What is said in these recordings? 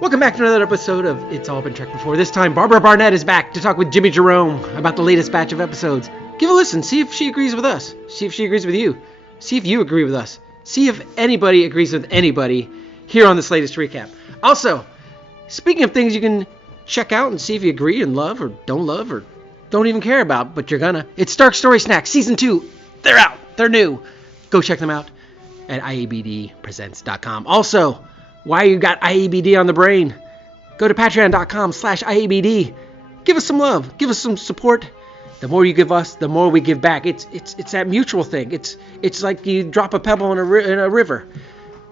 Welcome back to another episode of It's All Been Trek Before. This time, Barbara Barnett is back to talk with Jimmy Jerome about the latest batch of episodes. Give a listen, see if she agrees with us, see if she agrees with you, see if you agree with us, see if anybody agrees with anybody here on this latest recap. Also, speaking of things you can check out and see if you agree and love or don't even care about, but you're gonna. It's Dark Story Snacks Season 2. They're out. They're new. Go check them out at IABDpresents.com. Also, why you got IABD on the brain? Go to patreon.com/IABD. Give us some love. Give us some support. The more you give us, the more we give back. It's that mutual thing. It's like you drop a pebble in a river.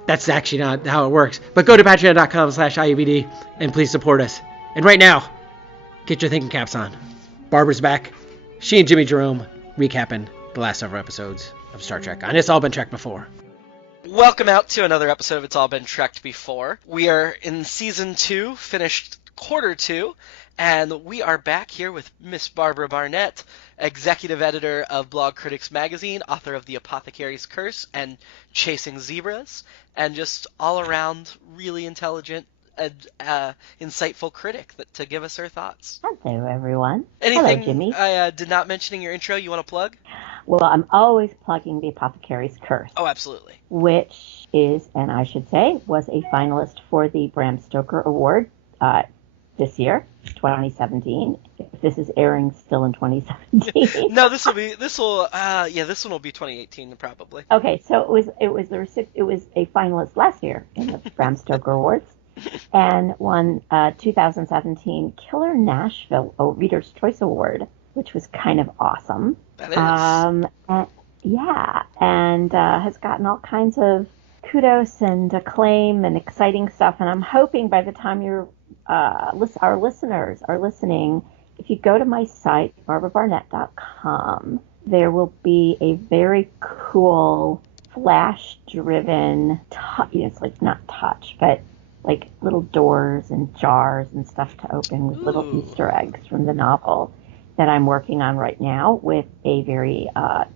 That's actually not how it works. But go to patreon.com/IABD and please support us. And right now, get your thinking caps on. Barbara's back. She and Jimmy Jerome recapping the last several episodes of Star Trek on It's All Been Trek Before. Welcome out to another episode of It's All Been Trekked Before. We are in Season 2, finished Quarter 2, and we are back here with Miss Barbara Barnett, Executive Editor of Blog Critics Magazine, author of The Apothecary's Curse and Chasing Zebras, and just all-around really intelligent and insightful critic to give us her thoughts. Hello, everyone. Anything Hello, Jimmy. I did not mention in your intro you want to plug? Well, I'm always plugging The Apothecary's Curse. Oh, absolutely. Which is, and I should say, was a finalist for the Bram Stoker Award this year, 2017. If this is airing still in 2017. No, this one will be 2018 probably. Okay, so it was a finalist last year in the Bram Stoker Awards, and won 2017 Killer Nashville Reader's Choice Award, which was kind of awesome. That is. And has gotten all kinds of kudos and acclaim and exciting stuff. And I'm hoping by the time our listeners are listening, if you go to my site, barbarabarnett.com, there will be a very cool flash-driven, it's like not touch, but like little doors and jars and stuff to open with little Easter eggs from the novel that I'm working on right now with a very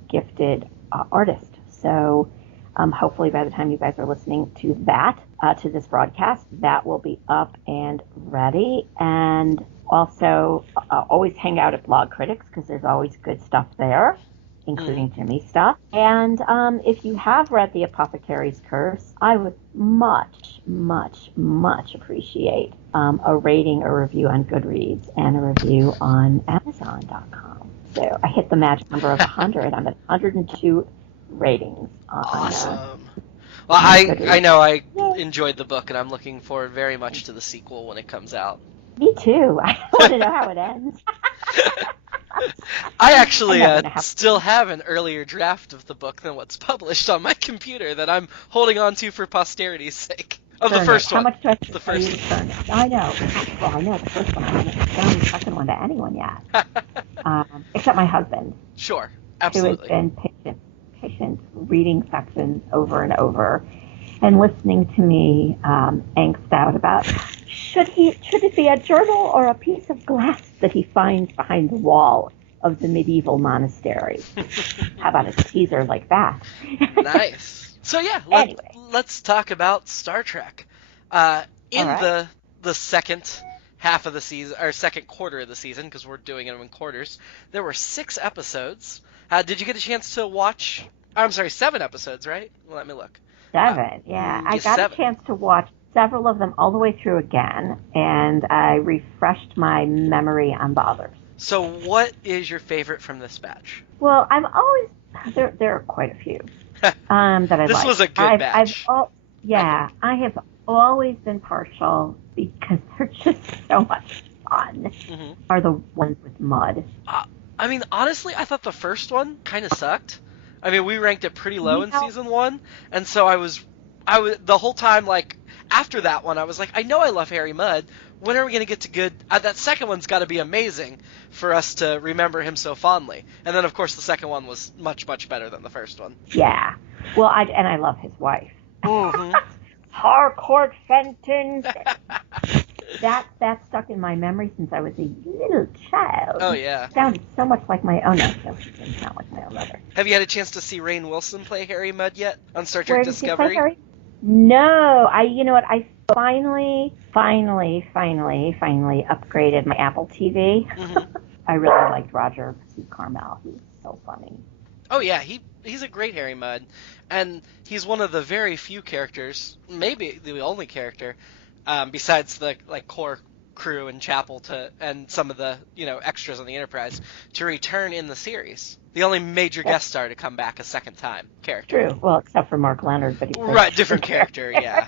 gifted artist. So hopefully by the time you guys are listening to that, to this broadcast, that will be up and ready. And also always hang out at Blog Critics because there's always good stuff there, including Jimmy's stuff. And if you have read The Apothecary's Curse, I would much, much, much appreciate a rating, a review on Goodreads, and a review on Amazon.com. So I hit the magic number of 100. I'm at 102 ratings. Awesome. Well, I know I enjoyed the book, and I'm looking forward very much to the sequel when it comes out. Me too. I want to know how it ends. I actually still have an earlier draft of the book than what's published on my computer that I'm holding on to for posterity's sake. Of the first one. How much do I the first one? I know. Well, I know the first one. I haven't shown the second one to anyone yet. Except my husband. Sure. Absolutely. Who has been patient reading sections over and over and listening to me angst out about should it be a journal or a piece of glass that he finds behind the wall of the medieval monastery. How about a teaser like that? Nice. So yeah, let's talk about Star Trek. The second half of the season, or second quarter of the season, because we're doing it in quarters, there were 6 episodes. Did you get a chance to watch? I'm sorry, 7 episodes, right? Let me look. 7, yeah. I got 7. A chance to watch several of them all the way through again, and I refreshed my memory on the others. So what is your favorite from this batch? Well, there are quite a few that I like. This was a good batch. I have always been partial, because they're just so much fun, are the ones with mud. I mean, honestly, I thought the first one kind of sucked. I mean, we ranked it pretty low in Season 1, and so I was the whole time, like, after that one, I was like, I know I love Harry Mudd. When are we going to get to good... that second one's got to be amazing for us to remember him so fondly. And then, of course, the second one was much, much better than the first one. Yeah. Well, I love his wife. Harcourt Fenton. That stuck in my memory since I was a little child. Oh, yeah. It sounded so much like my own. No, she didn't sound like my own mother. Have you had a chance to see Rainn Wilson play Harry Mudd yet on Star Trek Discovery? Where did he play Harry? No, I finally upgraded my Apple TV. Mm-hmm. I really liked Roger C. Carmel. He was so funny. Oh yeah, he's a great Harry Mudd, and he's one of the very few characters, maybe the only character, besides the core crew and Chapel and some of the extras on the Enterprise to return in the series. The only major guest star to come back a second time character. True. Well, except for Mark Leonard, but he's right, different character. Yeah.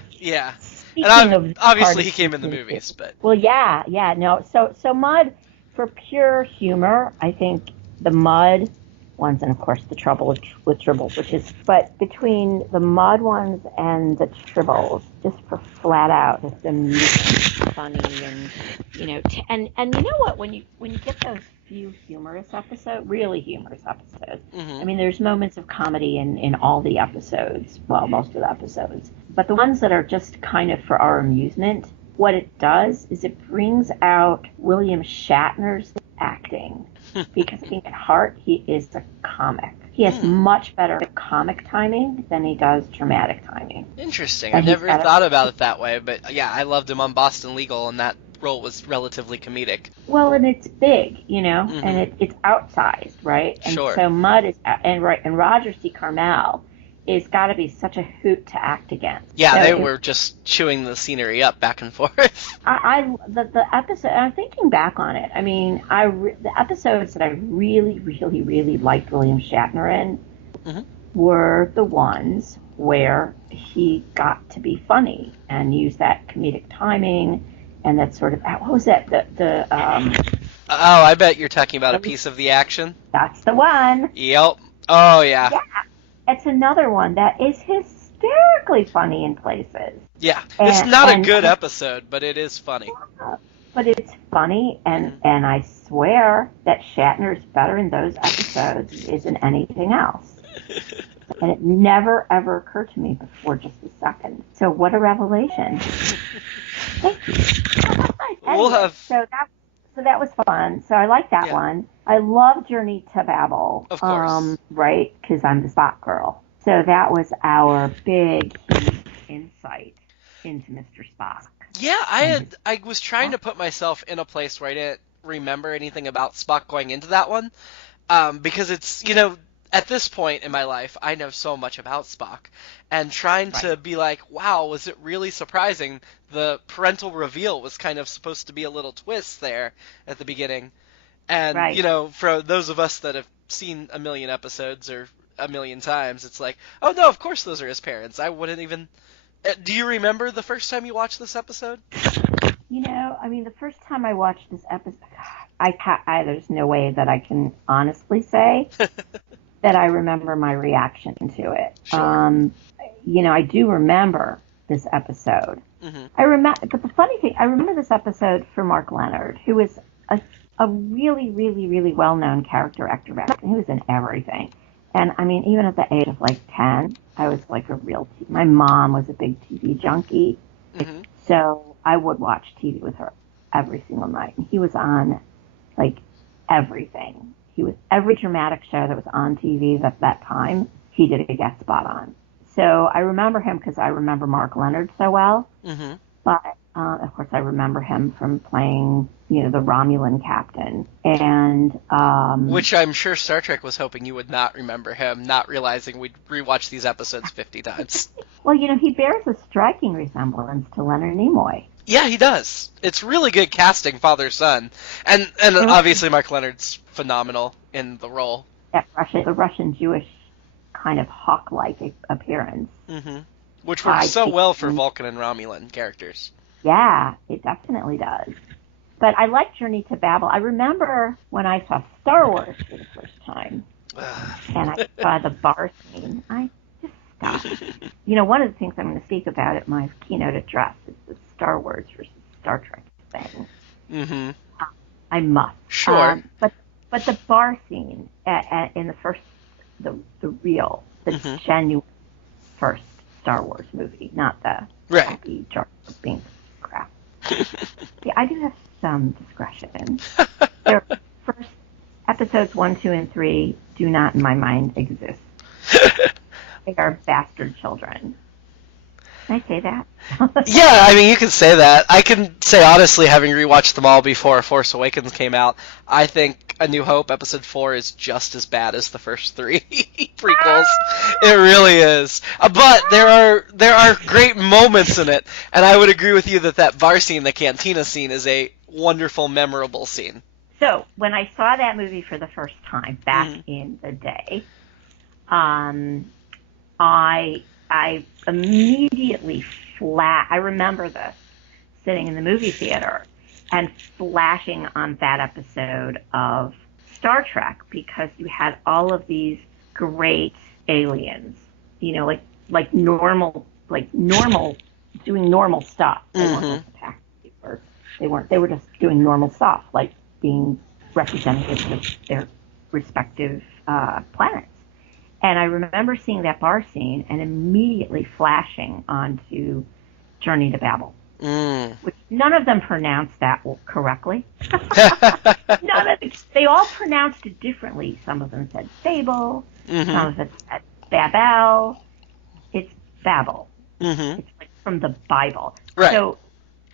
Speaking And of obviously he came in the movies, but well, yeah, no. So Mudd, for pure humor, I think the Mudd ones, and of course the Trouble with Tribbles, but between the Mudd ones and the Tribbles, just for flat out, just amusing, funny, and and you know what, when you get those few really humorous episodes, mm-hmm. I mean, there's moments of comedy in all the episodes, well, most of the episodes, but the ones that are just kind of for our amusement, what it does is it brings out William Shatner's acting. Because I think at heart, he is a comic. He has much better comic timing than he does dramatic timing. Interesting. I've never thought about it that way, but yeah, I loved him on Boston Legal, and that role was relatively comedic. Well, and it's big, mm-hmm. and it's outsized, right? And sure. So Mudd is, and Roger C. Carmel is got to be such a hoot to act against. Yeah, so they were just chewing the scenery up back and forth. The episode, I'm thinking back on it. I mean, the episodes that I really, really, really liked William Shatner in mm-hmm. were the ones where he got to be funny and use that comedic timing and that sort of, what was that? Oh, I bet you're talking about a piece of the action. That's the one. Yep. Oh, yeah. Yeah. It's another one that is hysterically funny in places. Yeah, it's not a good episode, but it is funny. But it's funny, and I swear that Shatner is better in those episodes than anything else. And it never, ever occurred to me before just a second. So what a revelation. Thank you. Anyway, so that was fun. So I like that one. I love Journey to Babel. Of course. Right? Because I'm the Spock girl. So that was our big insight into Mr. Spock. Yeah, I was trying to put myself in a place where I didn't remember anything about Spock going into that one. Because it's, at this point in my life, I know so much about Spock. And trying to be like, wow, was it really surprising? The parental reveal was kind of supposed to be a little twist there at the beginning. And, for those of us that have seen a million episodes or a million times, it's like, oh, no, of course those are his parents. I wouldn't even... Do you remember the first time you watched this episode? The first time I watched this episode, there's no way that I can honestly say that I remember my reaction to it. Sure. I do remember this episode. Mm-hmm. But the funny thing, I remember this episode for Mark Leonard, who was a really, really, really well-known character actor back then. He was in everything. And, even at the age of, 10, I was, my mom was a big TV junkie. Mm-hmm. So I would watch TV with her every single night. And he was on, everything. Every dramatic show that was on TV at that time, he did a guest spot on. So I remember him because I remember Mark Leonard so well. Mm-hmm. But, of course, I remember him from playing, the Romulan captain. And which I'm sure Star Trek was hoping you would not remember him, not realizing we'd rewatch these episodes 50 times. Well, he bears a striking resemblance to Leonard Nimoy. Yeah, he does. It's really good casting, father-son. And obviously Mark Leonard's phenomenal in the role. That the Russian-Jewish kind of hawk-like appearance. Mm-hmm. Which works so well for Vulcan and Romulan characters. Yeah, it definitely does. But I like Journey to Babel. I remember when I saw Star Wars for the first time, and I saw the bar scene. I just stopped. One of the things I'm going to speak about at my keynote address is the Star Wars versus Star Trek thing. Mm-hmm. I must. Sure. But the bar scene in the first, the genuine first Star Wars movie, not the happy Jar Jar Binks crap. Yeah, I do have some discretion. First, episodes 1, 2, and 3 do not, in my mind, exist. They are bastard children. Can I say that? Yeah, I mean, you can say that. I can say, honestly, having rewatched them all before Force Awakens came out, I think A New Hope Episode 4 is just as bad as the first three prequels. It really is. But there are great moments in it, and I would agree with you that bar scene, the cantina scene, is a wonderful, memorable scene. So, when I saw that movie for the first time back in the day, I immediately I remember this, sitting in the movie theater and flashing on that episode of Star Trek, because you had all of these great aliens, you know, like normal, doing normal stuff. They weren't they were just doing normal stuff, like being representatives of their respective planets. And I remember seeing that bar scene and immediately flashing onto Journey to Babel, which none of them pronounced that correctly. They all pronounced it differently. Some of them said Babel, some of it said Babel. It's Babel. It's like from the Bible. Right. So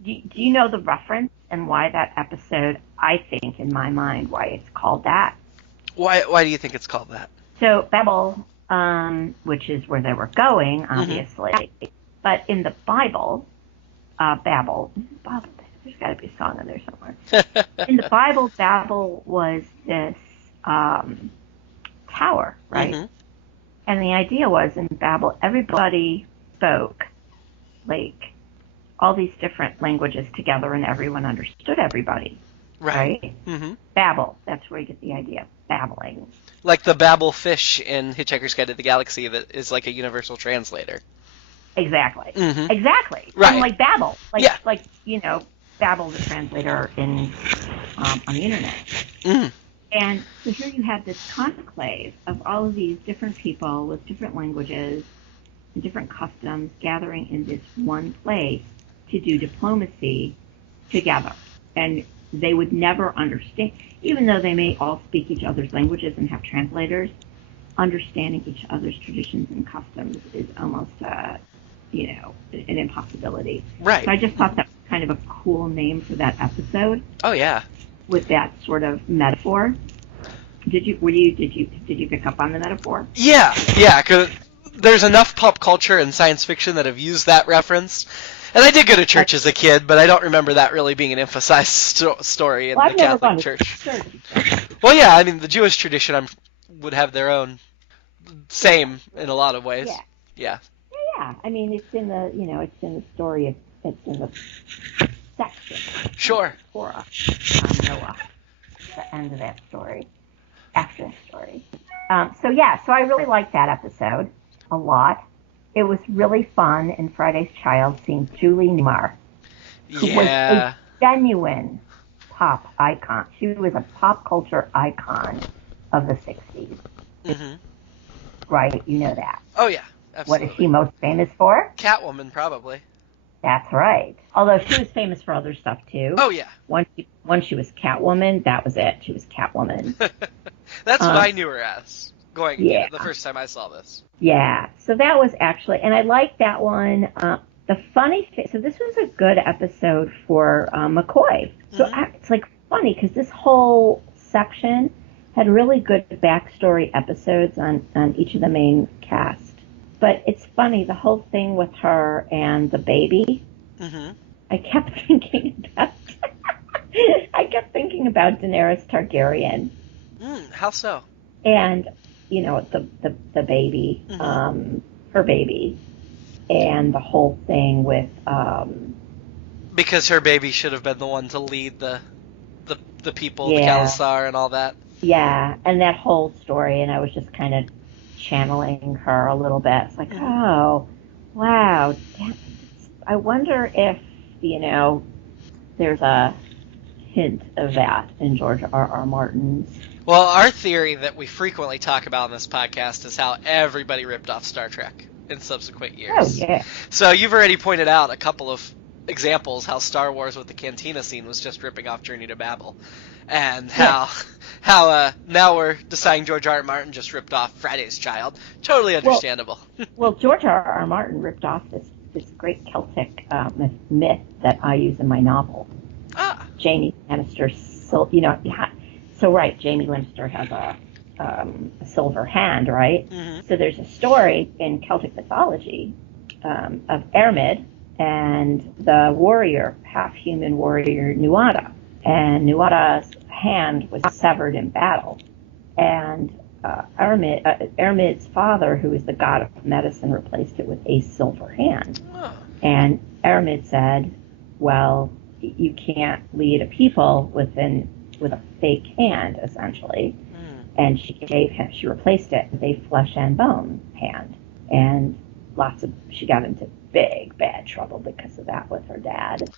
do you know the reference and why that episode, I think, in my mind, why it's called that? Why do you think it's called that? So Babel, which is where they were going, obviously, but in the Bible, Babel, there's got to be a song in there somewhere. In the Bible, Babel was this tower, right? And the idea was, in Babel, everybody spoke like all these different languages together, and everyone understood everybody. Right? Babel. That's where you get the idea of babbling. Like the Babel fish in Hitchhiker's Guide to the Galaxy that is like a universal translator. Exactly. Exactly. Right. And like Babel. Like, you know, Babel the translator on the internet. And so here you have this conclave of all of these different people with different languages and different customs gathering in this one place to do diplomacy together. And they would never understand, even though they may all speak each other's languages and have translators, understanding each other's traditions and customs is almost, an impossibility. Right. So I just thought that was kind of a cool name for that episode. Oh yeah. With that sort of metaphor. Did you pick up on the metaphor? Yeah, because there's enough pop culture and science fiction that have used that reference. And I did go to church as a kid, but I don't remember that really being an emphasized story in the Catholic Church. Well, yeah, I mean, the Jewish tradition would have their own same in a lot of ways. Yeah. Yeah. I mean, it's in the story. It's in the section. Sure. Torah on Noah. The end of that story. After that story. So I really liked that episode a lot. It was really fun in Friday's Child seeing Julie Newmar, who was a genuine pop icon. She was a pop culture icon of the 60s. Right? You know that. Oh, yeah. Absolutely. What is she most famous for? Catwoman, probably. That's right. Although she was famous for other stuff, too. Oh, yeah. Once she was Catwoman, that was it. She was Catwoman. That's what I knew her as. The first time I saw this. Yeah, so that was actually, and I liked that one. The funny thing, so this was a good episode for McCoy. So it's like funny because this whole section had really good backstory episodes on each of the main cast. But it's funny, the whole thing with her and the baby. I kept thinking about Daenerys Targaryen. How so? And you know, the baby, her baby, and the whole thing with because her baby should have been the one to lead the people, the Khalasar and all that. Yeah, and that whole story, and I was just kind of channeling her a little bit. It's like, oh, wow, I wonder if, there's a hint of that in George R.R. Martin's. Well, our theory that we frequently talk about on this podcast is how everybody ripped off Star Trek in subsequent years. Oh, yeah. So you've already pointed out a couple of examples how Star Wars with the cantina scene was just ripping off Journey to Babel. And how now we're deciding George R.R. Martin just ripped off Friday's Child. Totally understandable. Well, George R.R. Martin ripped off this this great Celtic myth that I use in my novel. Ah. Jaime Lannister, so right, Jaime Lannister has a silver hand, right? Mm-hmm. So there's a story in Celtic mythology of Ermid and the warrior, half-human warrior Nuada. And Nuada's hand was severed in battle. And Ermid's father, who is the god of medicine, replaced it with a silver hand. Oh. And Ermid said, well, you can't lead a people with a fake hand, essentially. And she replaced it with a flesh and bone hand. And she got into big, bad trouble because of that with her dad.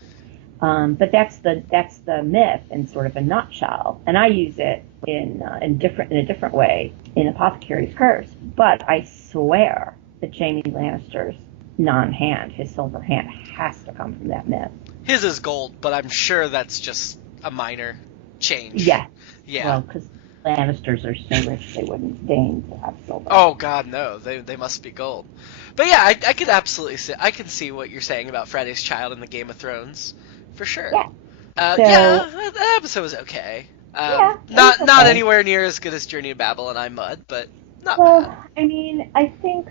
But that's the myth in sort of a nutshell. And I use it in a different way in Apothecary's Curse. But I swear that Jaime Lannister's non-hand, his silver hand, has to come from that myth. His is gold, but I'm sure that's just a minor change. Yeah. Yeah. Well, because Lannisters are so rich they wouldn't deign to have silver. Oh God, no! They must be gold. But yeah, I could absolutely see. I can see what you're saying about Friday's Child in the Game of Thrones, for sure. Yeah. Yeah, that episode was okay. Not anywhere near as good as Journey to Babel and I Mud, but not bad. Well, I mean, I think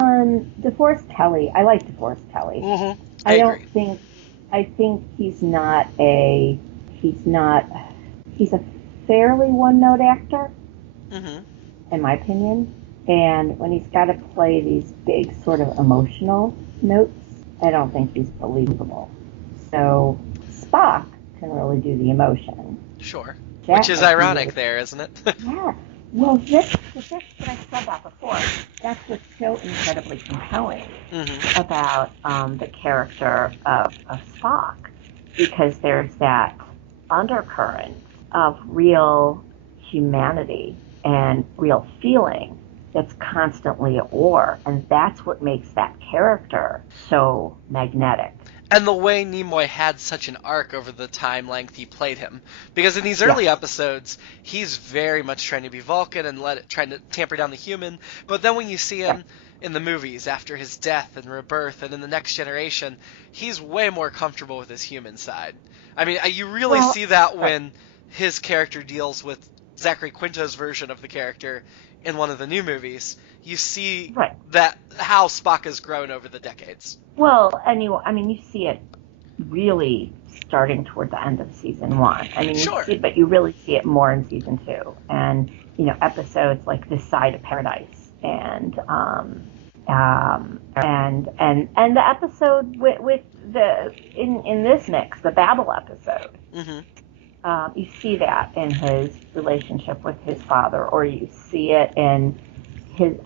DeForest Kelley. I like DeForest Kelley. Mm-hmm. I think he's a fairly one-note actor, in my opinion. And when he's got to play these big sort of emotional notes, I don't think he's believable. So Spock can really do the emotion. Sure. Jack Which is ironic there, isn't it? Yeah. Well, that's what I said that before. That's what's so incredibly compelling about the character of Spock, because there's that undercurrent of real humanity and real feeling that's constantly at war, and that's what makes that character so magnetic. And the way Nimoy had such an arc over the time length he played him. Because in these early episodes, he's very much trying to be Vulcan and trying to tamper down the human. But then when you see him in the movies after his death and rebirth and in the Next Generation, he's way more comfortable with his human side. I mean, you really see that when his character deals with Zachary Quinto's version of the character in one of the new movies. You see that how Spock has grown over the decades. Well, and you see it really starting toward the end of season 1. I mean, but you really see it more in season 2. And episodes like This Side of Paradise and the episode with in this mix, the Babel episode. You see that in his relationship with his father, or you see it in his,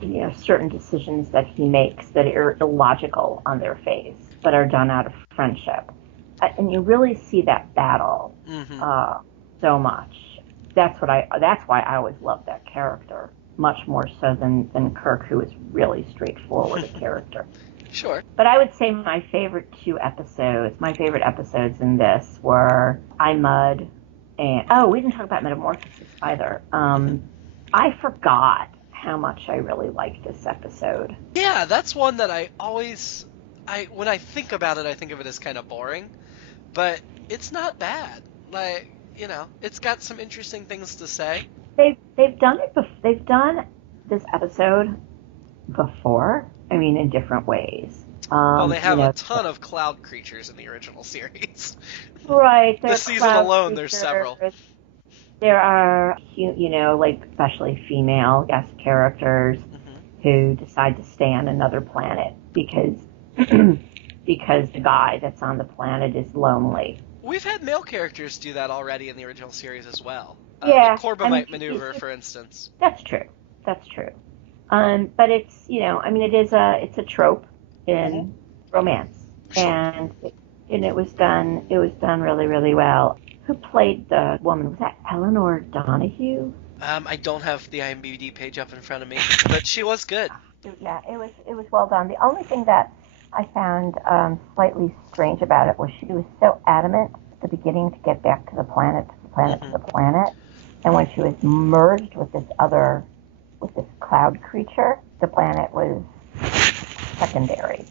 certain decisions that he makes that are illogical on their face, but are done out of friendship. And you really see that battle so much. That's why I always loved that character, much more so than Kirk, who is really straightforward a character. Sure. But I would say my favorite episodes in this were I Mud, and we didn't talk about Metamorphosis either. I forgot how much I really liked this episode. Yeah, that's one that when I think about it, I think of it as kind of boring, but it's not bad. Like, it's got some interesting things to say. They've done this episode before. I mean, in different ways. Well, they have a ton of cloud creatures in the original series. Right. This season alone, there's several. There are, especially female guest characters who decide to stay on another planet because the guy that's on the planet is lonely. We've had male characters do that already in the original series as well. Yeah. The Corbomite maneuver, for instance. That's true. But it's, it's a trope in romance, and it was done really, really well. Who played the woman? Was that Eleanor Donahue? I don't have the IMDb page up in front of me, but she was good. Yeah, it was well done. The only thing that I found slightly strange about it was she was so adamant at the beginning to get back to the planet, and when she was merged with this cloud creature, the planet was secondary.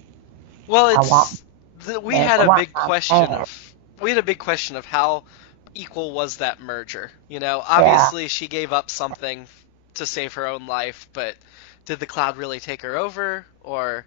Well, I want. we I had a want big my question man. of how equal was that merger. Yeah. Obviously she gave up something to save her own life, but did the cloud really take her over, or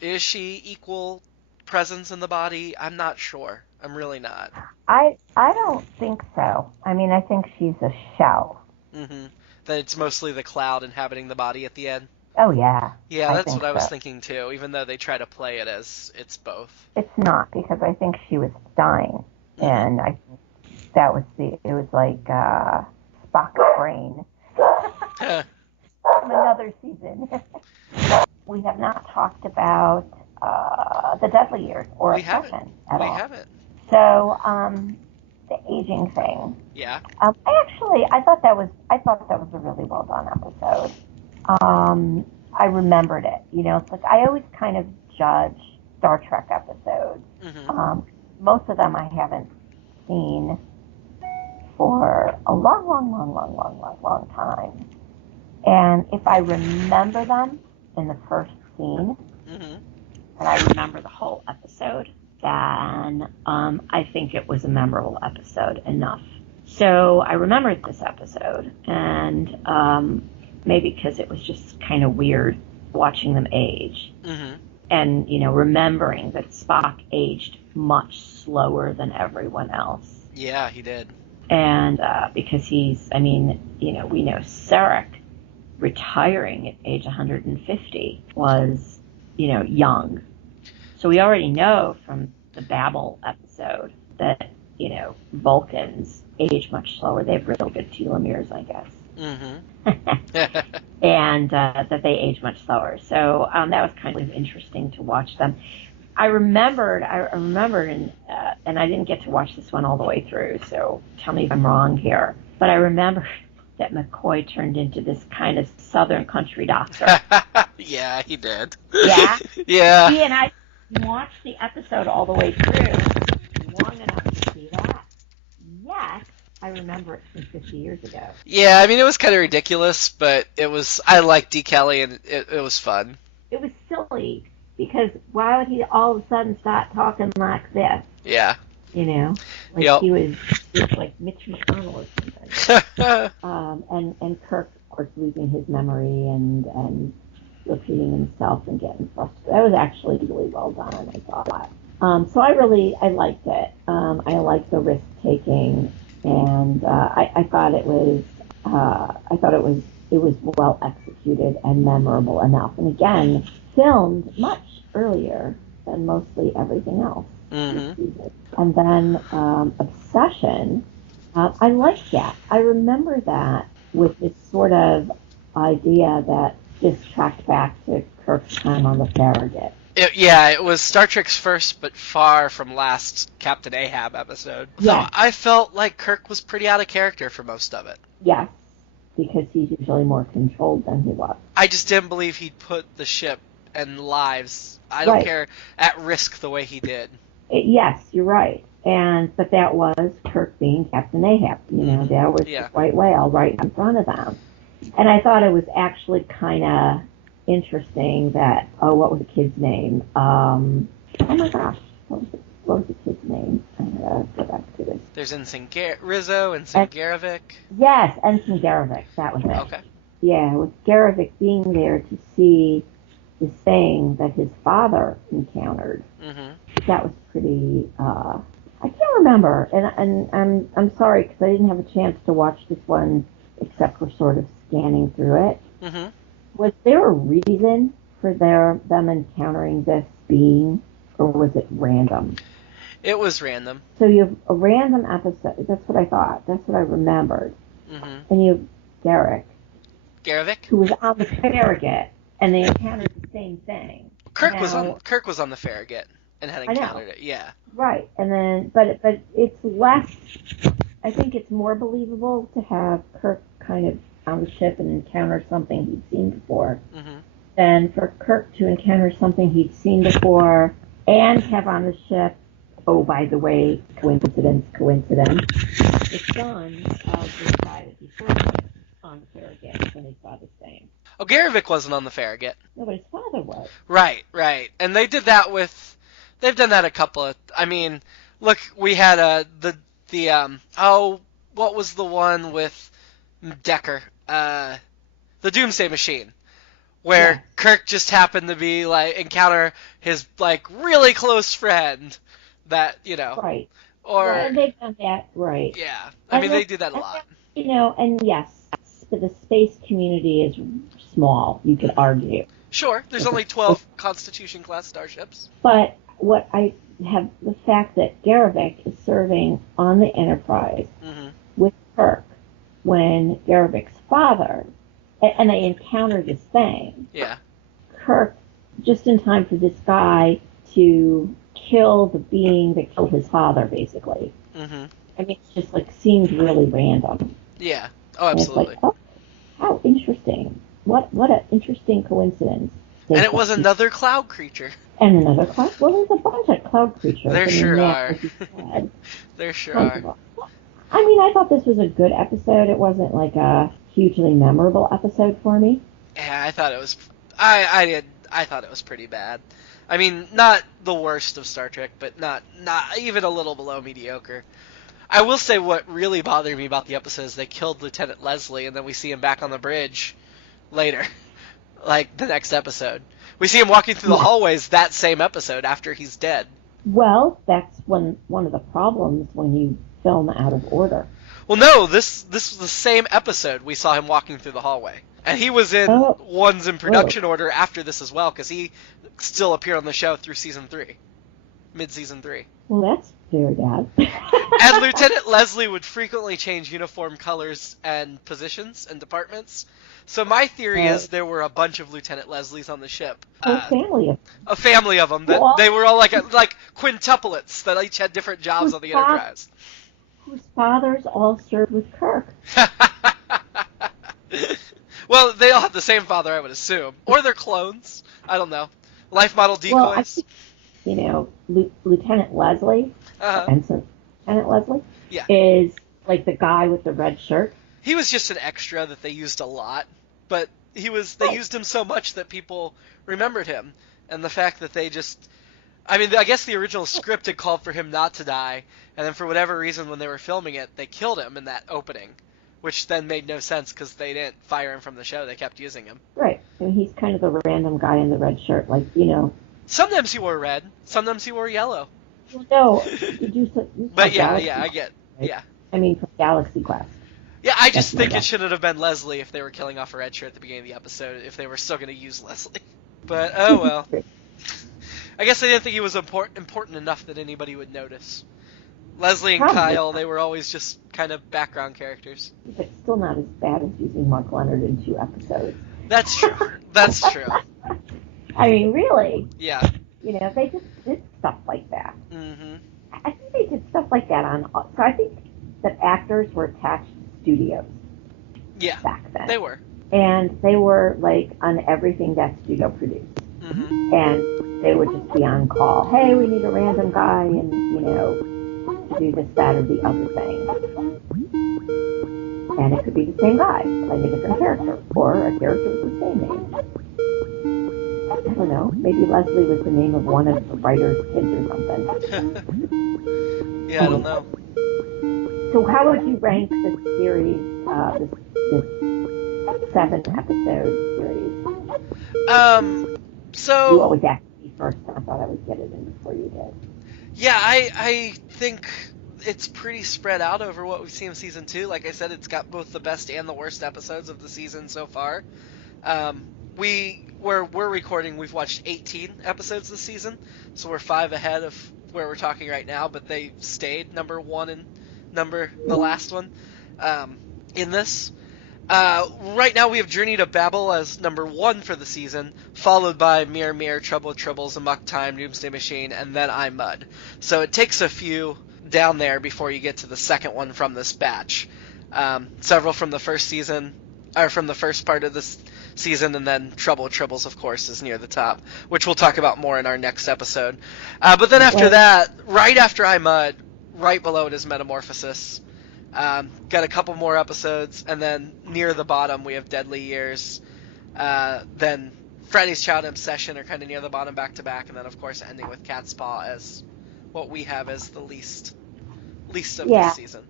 is she equal presence in the body? I'm not sure. I'm really not. I don't think so. I mean, I think she's a shell. Mm-hmm. That it's mostly the cloud inhabiting the body at the end. Oh yeah, Yeah, I that's think what I was so. thinking too, even though they try to play it as it's both. It's not because I think she was dying, Mm-hmm. and I think that was it was like Spock's brain from another season. We have not talked about the Deadly Years or We haven't. Obsession at We all. haven't. So the aging thing. Yeah. I thought that was a really well done episode. I remembered it. It's like I always kind of judge Star Trek episodes. Mm-hmm. Most of them I haven't seen for a long time. And if I remember them in the first scene, Mm-hmm. and I remember the whole episode, then I think it was a memorable episode enough. So I remembered this episode, and maybe because it was just kind of weird watching them age. Mm-hmm. And, remembering that Spock aged much slower than everyone else. Yeah, he did. And because we know Sarek retiring at age 150 was, young. So we already know from the Babel episode that, Vulcans age much slower. They have really good telomeres, I guess. Mm-hmm. And that they age much slower. So that was kind of interesting to watch them. I remembered, and I didn't get to watch this one all the way through, so tell me if I'm wrong here. But I remember that McCoy turned into this kind of Southern country doctor. Yeah, he did. Yeah? Yeah. See, and I watched the episode all the way through, long enough to see that. Yet, I remember it from 50 years ago. Yeah, I mean, it was kind of ridiculous, but I liked D. Kelly, and it was fun. It was silly, because why would he all of a sudden start talking like this? Yeah. Like Yep. he was just like Mitch McConnell or something. And Kirk, of course, losing his memory and repeating himself and getting frustrated. That was actually really well done, I thought. So I liked it. I liked the risk taking, and I thought it was well executed and memorable enough. And again, filmed much earlier than mostly everything else. Mm-hmm. And then Obsession, I liked that. I remember that with this sort of idea that just tracked back to Kirk's time on the Farragut. It was Star Trek's first but far from last Captain Ahab episode. Yeah. So I felt like Kirk was pretty out of character for most of it. Yes, because he's usually more controlled than he was. I just didn't believe he'd put the ship and lives, I don't care, at risk the way he did. Yes, you're right. But that was Kirk being Captain Ahab. There was the white whale right in front of them. And I thought it was actually kind of interesting that, what was the kid's name? Oh my gosh, what was the kid's name? I gotta go back to this. There's Rizzo, Ensign Garovic. Yes, Ensign Garovic, that was it. Okay. Yeah, with Garovic being there to see the thing that his father encountered. Mm-hmm. That was pretty, I can't remember, and I'm sorry because I didn't have a chance to watch this one except for sort of scanning through it. Mm-hmm. Was there a reason for them encountering this being, or was it random? It was random. So you have a random episode. That's what I thought. That's what I remembered. Mm-hmm. And you have Garovic, who was on the Farragut, and they encountered the same thing. Kirk was on the Farragut and had encountered it. Yeah. Right, and then but it's less. I think it's more believable to have Kirk kind of on the ship and encounter something he'd seen before, than for Kirk to encounter something he'd seen before and have on the ship. Oh, by the way, coincidence. The son of the guy that he first on the Farragut when he saw the same. Oh, Garivik wasn't on the Farragut. No, but his father was. Right. And they did that with. They've done that a couple of. I mean, look, we had what was the one with Decker? The Doomsday Machine, where Yeah. Kirk just happened to be encounter his really close friend that Right. or Well, and they've done that, right. yeah. I mean, And they do that a lot. And yes, the space community is small, you could argue. Sure, there's only 12 Constitution-class starships. But what I have, the fact that Garivik is serving on the Enterprise Mm-hmm. with Kirk when Garivik's father, and they encounter this thing. Yeah. Kirk, just in time for this guy to kill the being that killed his father, basically. Mm-hmm. I mean, it just seemed really random. Yeah. Oh, And absolutely. it's oh, how interesting. What an interesting coincidence. And it was another cloud creature. And another cloud. Well, there's a bunch of cloud creatures. There sure are. Like you said. There sure Tons are. of them. I mean, I thought this was a good episode. It wasn't a hugely memorable episode for me. Yeah, I thought it was. I thought it was pretty bad. I mean, not the worst of Star Trek, but not even a little below mediocre. I will say what really bothered me about the episode is they killed Lieutenant Leslie, and then we see him back on the bridge later, the next episode. We see him walking through the hallways that same episode after he's dead. Well, that's one of the problems when you film out of order. Well, no, this was the same episode we saw him walking through the hallway. And he was in ones in production order after this as well, because he still appeared on the show through season 3. Mid-season 3. Well, that's very bad. And Lieutenant Leslie would frequently change uniform colors and positions and departments. So my theory is there were a bunch of Lieutenant Leslies on the ship. A family of A family of them. That they were all like quintuplets that each had different jobs on the Enterprise. Whose fathers all served with Kirk. Well, they all have the same father, I would assume. Or they're clones. I don't know. Life model decoys. Well, I think, Lieutenant Leslie, Ensign Lieutenant Leslie, is the guy with the red shirt. He was just an extra that they used a lot, but they used him so much that people remembered him. And the fact that they just... I mean, I guess the original script had called for him not to die, and then for whatever reason when they were filming it, they killed him in that opening, which then made no sense because they didn't fire him from the show. They kept using him. Right. And he's kind of the random guy in the red shirt, Sometimes he wore red, sometimes he wore yellow. Well, no, But I get, right? yeah. I mean, from Galaxy Quest. Yeah, I just think it shouldn't have been Leslie if they were killing off a red shirt at the beginning of the episode, if they were still going to use Leslie. But, oh well. I guess they didn't think he was important enough that anybody would notice. Leslie and Kyle, they were always just kind of background characters. But still not as bad as using Mark Leonard in 2 episodes. That's true. That's true. I mean, really. Yeah. They just did stuff like that. Mm-hmm. I think they did stuff like that so I think that actors were attached to studios. Yeah. Back then. They were. And they were, on everything that studio produced. Mm-hmm. And they would just be on call. Hey, we need a random guy and, do this, that, or the other thing. And it could be the same guy, playing a different character, or a character with the same name. I don't know. Maybe Leslie was the name of one of the writer's kids or something. Yeah, I don't know. So how would you rank this series, this 7-episode series? So... You always asked me first, and I thought I would get it in before you did. Yeah, I think it's pretty spread out over what we've seen in Season 2. Like I said, it's got both the best and the worst episodes of the season so far. Where we're recording, we've watched 18 episodes this season, so we're 5 ahead of where we're talking right now, but they stayed number 1 and the last one in this. Right now we have Journey to Babel as number 1 for the season, followed by Mirror Mirror, Trouble Troubles, Amok Time, Doomsday Machine, and then I Mud. So it takes a few down there before you get to the second one from this batch. Several from the first season, or from the first part of this season, and then Trouble Troubles, of course, is near the top, which we'll talk about more in our next episode. But then after that, right after I Mud, right below it is Metamorphosis. Got a couple more episodes, and then near the bottom we have Deadly Years, Then Freddy's Child Obsession are kind of near the bottom back to back, and then of course ending with Cat's Paw as what we have as the least of this season.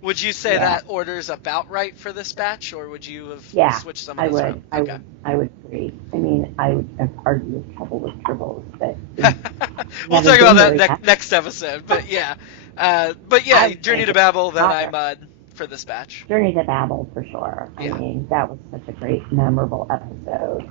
Would you say that order's about right for this batch, or would you have switched some of those around? Okay. I would agree. I mean, I would have argued with trouble with tribbles, but we'll talk about that next episode. But yeah, Journey to Babel, then I Mud for this batch. Journey to Babel for sure. I mean, that was such a great, memorable episode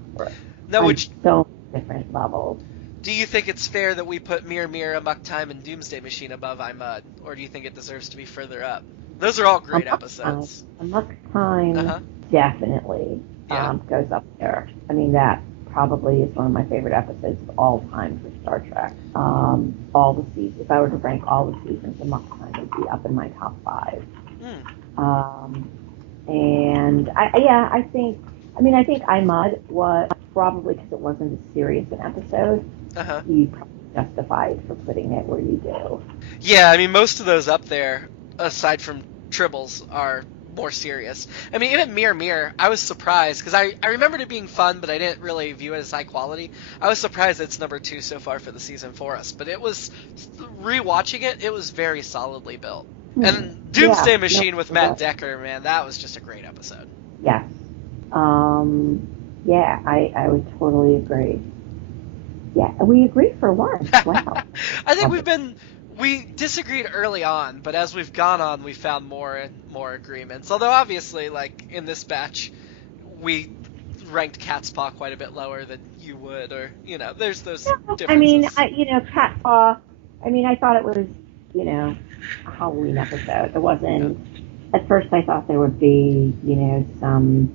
on so many different levels. Do you think it's fair that we put Mirror Mirror, Amok Time, and Doomsday Machine above I Mud, or do you think it deserves to be further up? Those are all great episodes. Amok Time definitely goes up there. I mean, that probably is one of my favorite episodes of all time for Star Trek. All the seasons, if I were to rank all the seasons, Amok Time would be up in my top 5. And I think I Mud was probably, because it wasn't as serious an episode, you probably justified for putting it where you do. Yeah, I mean, most of those up there, aside from Tribbles, are more serious. I mean, even Mirror Mirror, I was surprised, because I remembered it being fun, but I didn't really view it as high quality. I was surprised it's number 2 so far for the season for us, but it was, rewatching it, it was very solidly built. And Doomsday Machine with Matt Decker, man, that was just a great episode. Yes. I would totally agree. Yeah, we agree for once. Wow. I think we disagreed early on, but as we've gone on, we found more and more agreements. Although obviously, like in this batch, we ranked Cat's Paw quite a bit lower than you would, or there's those differences. I mean, Cat's Paw. I mean, I thought it was a Halloween episode. It wasn't. At first, I thought there would be some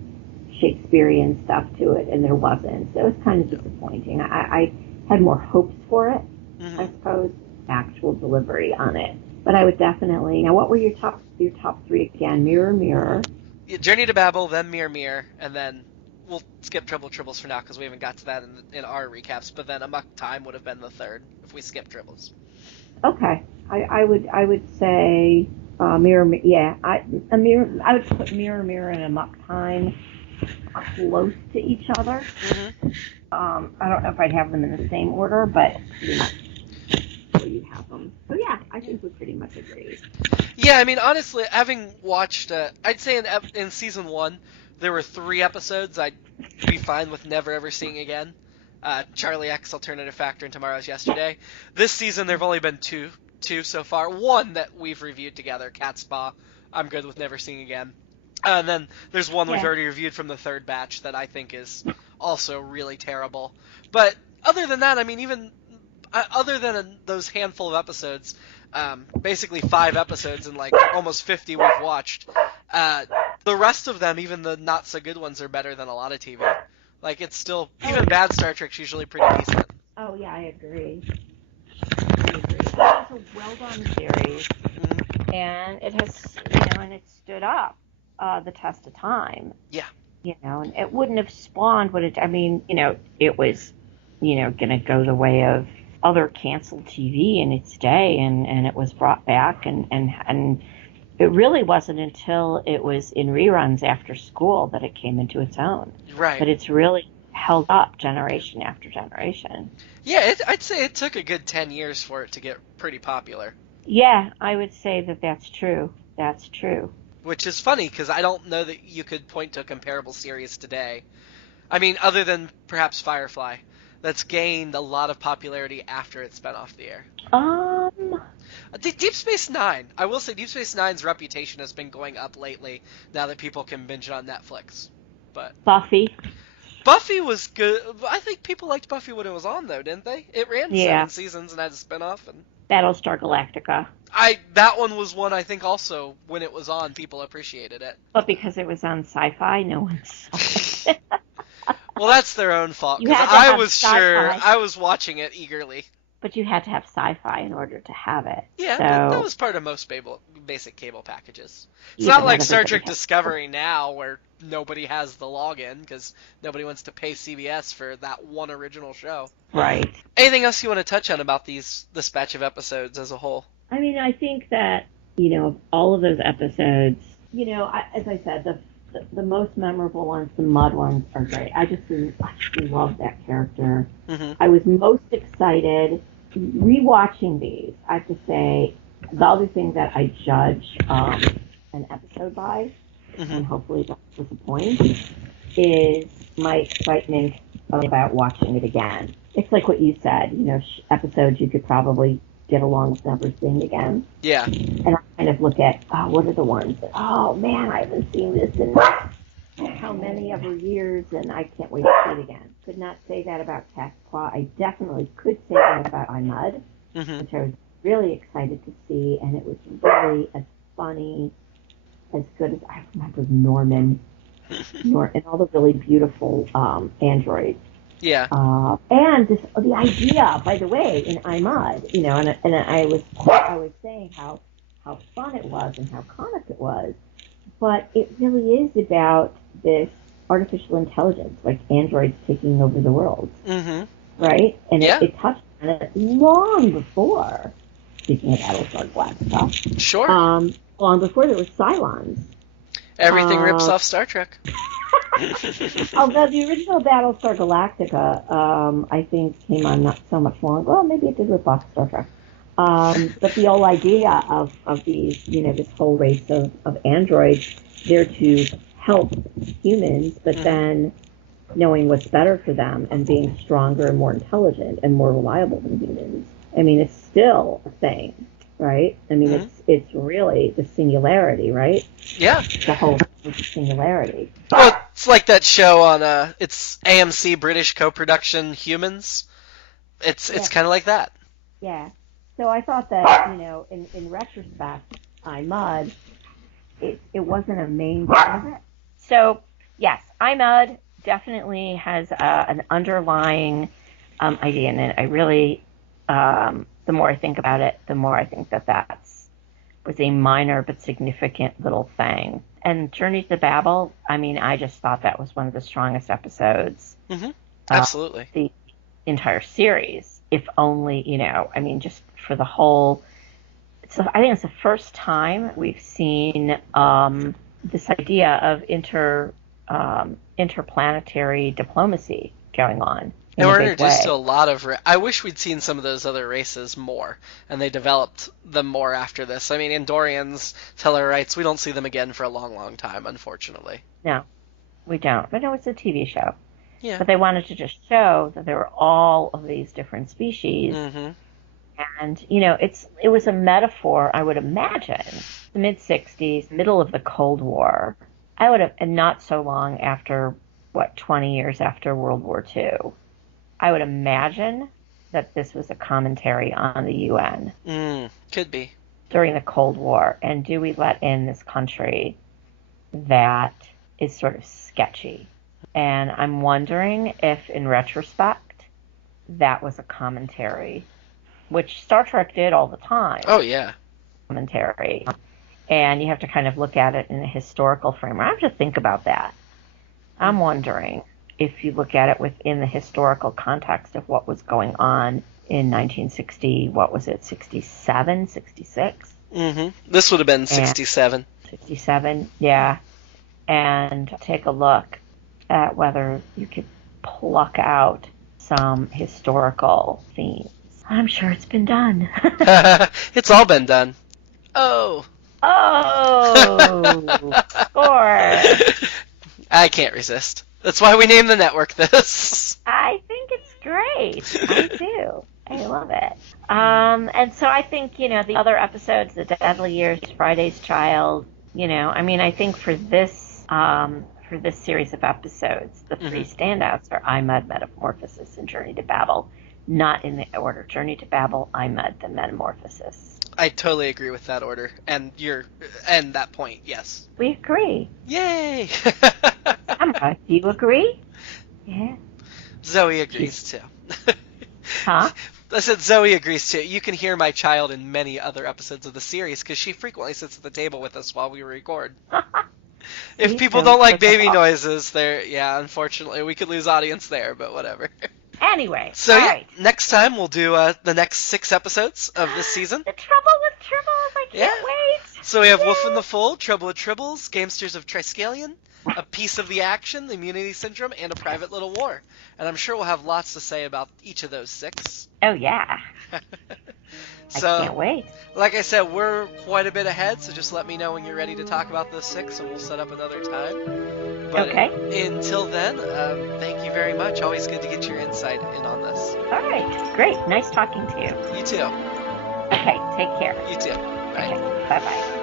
Shakespearean stuff to it, and there wasn't. So it was kind of disappointing. I had more hopes for it, I suppose, actual delivery on it. But I would definitely. Now, what were your top 3 again? Mirror Mirror. Journey to Babel, then Mirror Mirror, and then we'll skip Tribbles for now because we haven't got to that in our recaps. But then Amok Time would have been the 3rd if we skip Tribbles. Okay, I would say Mirror. Yeah, I would put Mirror Mirror and Amok Time close to each other. I don't know if I'd have them in the same order, but where you'd have them. So yeah, I think we pretty much agree. Yeah, I mean, honestly, having watched, I'd say in season 1, there were 3 episodes I'd be fine with never ever seeing again. Charlie X, Alternative Factor, and Tomorrow's Yesterday. This season, there've only been two so far. One that we've reviewed together, Cat's Paw, I'm good with never seeing again. And then there's one we've already reviewed from the 3rd batch that I think is also really terrible. But other than that, I mean, even other than those handful of episodes, basically 5 episodes and like almost 50 we've watched, the rest of them, even the not so good ones, are better than a lot of TV. Like, it's still, even bad Star Trek's usually pretty decent. Oh, yeah, I agree. It's a well-done series, and it has, and it stood up the test of time. Yeah. And it wouldn't have spawned what it, I mean, it was, going to go the way of other canceled TV in its day, and it was brought back, and it really wasn't until it was in reruns after school that it came into its own. Right. But it's really held up generation after generation. Yeah, I'd say it took a good 10 years for it to get pretty popular. Yeah, I would say that's true. That's true. Which is funny, because I don't know that you could point to a comparable series today. I mean, other than perhaps Firefly, that's gained a lot of popularity after it's been off the air. Deep Space Nine. I will say Deep Space Nine's reputation has been going up lately now that people can binge it on Netflix. But Buffy was good. I think people liked Buffy when it was on, though, didn't they? It ran 7 seasons and had a spinoff. And Battlestar Galactica. That one was one I think also, when it was on, people appreciated it. But because it was on Sci-Fi, no one saw it. Well, that's their own fault, because I was sure. I was watching it eagerly. But you had to have Sci-Fi in order to have it. Yeah, but that was part of most basic cable packages. It's not like Star Trek Discovery now, where nobody has the login, because nobody wants to pay CBS for that one original show. Right. Anything else you want to touch on about this batch of episodes as a whole? I mean, I think that, of all of those episodes, as I said, the most memorable ones, the mud ones, are great. I just love that character. Mm-hmm. I was most excited rewatching these. I have to say, the other thing that I judge an episode by, and hopefully don't disappoint, is my excitement about watching it again. It's like what you said, episodes you could probably get along with never seeing again. Yeah. And I kind of look at, what are the ones that, oh man, I haven't seen this in how many ever years, and I can't wait to see it again. Could not say that about Cat's Claw. I definitely could say that about iMud, which I was really excited to see, and it was really as funny, as good as I remember Norman, and all the really beautiful androids. Yeah. And the idea, by the way, in iMud, and I was saying how fun it was and how comic it was, but it really is about this artificial intelligence, like androids taking over the world, right? And it touched on it long before. Speaking of Battlestar Galactica, sure. Long before there was Cylons. Everything rips off Star Trek. Although the original Battlestar Galactica, I think, came on not so much long ago. Well, maybe it did rip off Star Trek. But the whole idea of these, this whole race of androids there to help humans, but then knowing what's better for them and being stronger and more intelligent and more reliable than humans. I mean, it's still a thing, right? I mean, it's really the singularity, right? Yeah. The whole singularity. Well, it's like that show on it's AMC British co-production Humans. It's kind of like that. Yeah. So I thought that, in retrospect, iMud, it wasn't a main part of it. So, yes, iMud definitely has an underlying idea in it. I really, the more I think about it, the more I think that was a minor but significant little thing. And Journey to Babel, I mean, I just thought that was one of the strongest episodes. Absolutely. The entire series, if only, just for the whole. So I think it's the first time we've seen this idea of interplanetary diplomacy going on. And we're introduced to a lot of. I wish we'd seen some of those other races more, and they developed them more after this. I mean, Andorians, Tellarites, we don't see them again for a long, long time, unfortunately. No, we don't. But no, it's a TV show. Yeah. But they wanted to just show that there were all of these different species. And, it was a metaphor, I would imagine, the mid-'60s, middle of the Cold War. And not so long after, 20 years after World War II. I would imagine that this was a commentary on the UN. Could be. During the Cold War. And do we let in this country that is sort of sketchy? And I'm wondering if, in retrospect, that was a commentary, which Star Trek did all the time. Oh, yeah. Commentary. And you have to kind of look at it in a historical framework. I have to think about that. I'm wondering if you look at it within the historical context of what was going on in 1960, 67, 66? This would have been 67. 67, yeah. And take a look at whether you could pluck out some historical themes. I'm sure it's been done. It's all been done. Oh, score. I can't resist. That's why we named the network this. I think it's great. I do. I love it. And so I think, the other episodes, The Deadly Years, Friday's Child, I think for this series of episodes, the three standouts are iMud, Metamorphosis, and Journey to Babel. Not in the order. Journey to Babel, iMud, then Metamorphosis. I totally agree with that order, and that point, yes. We agree. Yay! Do you agree? Yeah. Zoe agrees too. Huh? I said Zoe agrees too. You can hear my child in many other episodes of the series because she frequently sits at the table with us while we record. If people don't like baby noises, unfortunately, we could lose audience there, but whatever. Anyway, so right. Next time we'll do the next 6 episodes of this season. The Trouble with Tribbles, I can't wait. So we have Wolf in the Fold, Trouble with Tribbles, Gamesters of Triskelion, a piece of the action, the immunity syndrome, and a private little war. And I'm sure we'll have lots to say about each of those 6. Oh, yeah. So, I can't wait. like I said, we're quite a bit ahead, so just let me know when you're ready to talk about those 6, and we'll set up another time. But Okay. until then, thank you very much. Always good to get your insight in on this. All right. Great. Nice talking to you. You too. Okay. Take care. You too. Bye. Okay. Bye-bye.